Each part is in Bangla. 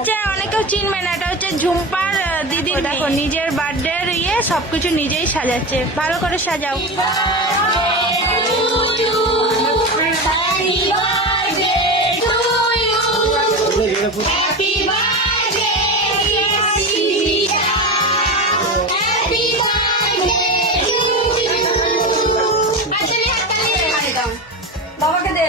হচ্ছে অনেকেও চিনবে না এটা হচ্ছে ঝুম্পার দিদি দেখো নিজের বার্থডে ইয়ে সবকিছু নিজেই সাজাচ্ছে। ভালো করে সাজাও। বাবাকে দে।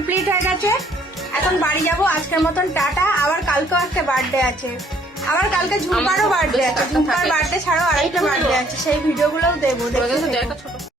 কমপ্লিট হয়ে গেছে। এখন বাড়ি যাব আজকের মতন টাটা। আবার কালকেও একটা বার্থডে আছে। আবার কালকে ঝুম্পারও বার্থডে আছে। ঝুম্পার বার্থডে ছাড়াও আরেকটা বার্থডে আছে। সেই ভিডিওগুলোও দেবো দেখতে থেকো।